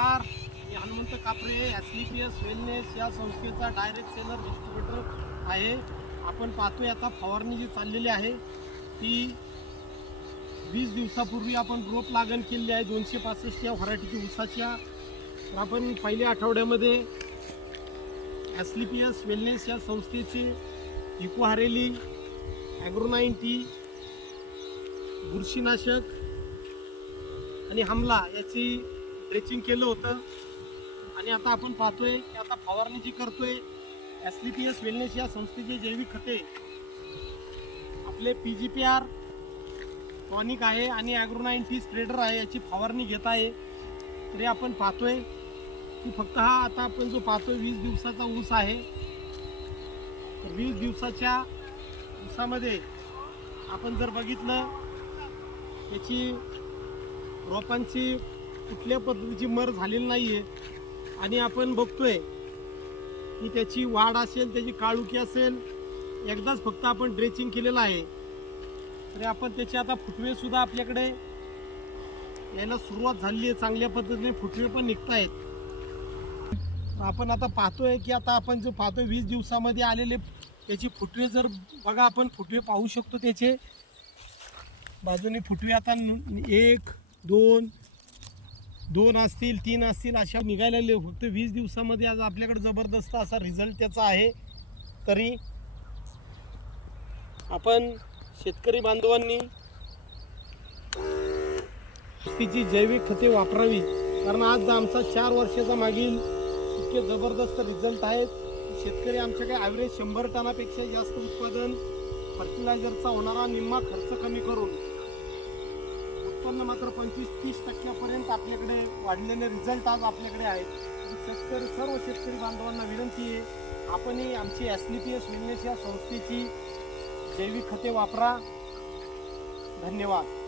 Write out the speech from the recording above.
नमस्कार, मी हनुमंत कापरे, SLPS wellness या संस्थेचा डायरेक्ट सेलर डिस्ट्रीब्युटर आहे. आपण पाहतोय आता फवारणी जी चाललेली आहे ती 20 दिवसापूर्वी आपण रोप लागण केली आहे 265 या व्हरायटीची ऊसाच्या. तर आपण पहिल्या आठवड्यामध्ये SLPS वेलनेस या संस्थेची इको हारेली, ॲग्रो-90, बुरशीनाशक आणि हमला याची ड्रेचिंग केलं होतं. आणि आता आपण पाहतोय की आता फवारणी जी करतोय SLPS वेलनेस या संस्थेचे जैविक खते आपले PGPR टॉनिक आहे आणि ॲग्रो-90 स्प्रेडर आहे, याची फवारणी घेत आहे. तरी आपण पाहतोय की फक्त हा आता आपण जो पाहतोय 20 दिवसाचा ऊस आहे. तर 20 दिवसाच्या ऊसामध्ये आपण जर बघितलं त्याची रोपांची कुठल्या पद्धतीची मर झालेली नाही आहे. आणि आपण बघतोय की त्याची वाढ असेल, त्याची काळुकी असेल, एकदाच फक्त आपण ड्रेचिंग केलेलं आहे. तरी आपण त्याचे आता फुटवे सुद्धा आपल्याकडे यायला सुरुवात झाली आहे. चांगल्या पद्धतीने फुटवे पण निघत आहेत. आपण आता पाहतोय की आता आपण जो पाहतोय 20 दिवसामध्ये आलेले त्याची फुटवे जर बघा, आपण फुटवे पाहू शकतो. त्याचे बाजूने फुटवे आता 1, 2 असतील, 3 असतील, अशा निघायला लागले. फक्त 20 दिवसामध्ये आज आपल्याकडे जबरदस्त असा रिझल्ट त्याचा आहे. तरी आपण शेतकरी बांधवांनी तिची जैविक खते वापरावी, कारण आज आमचा 4 वर्षाचा मागील इतके जबरदस्त रिझल्ट आहेत. शेतकरी आमच्याकडे ॲव्हरेज 100 टनापेक्षा जास्त उत्पादन फर्टिलायझरचा होणारा निम्मा खर्च कमी करून उत्पन्न मात्र 25-30% आपल्याकडे वाढलेले रिझल्ट आज आपल्याकडे आहेत. सर्व शेतकरी बांधवांना विनंती आहे, आपणही आमची SLPS वेलनेस या संस्थेची जैविक खते वापरा. धन्यवाद.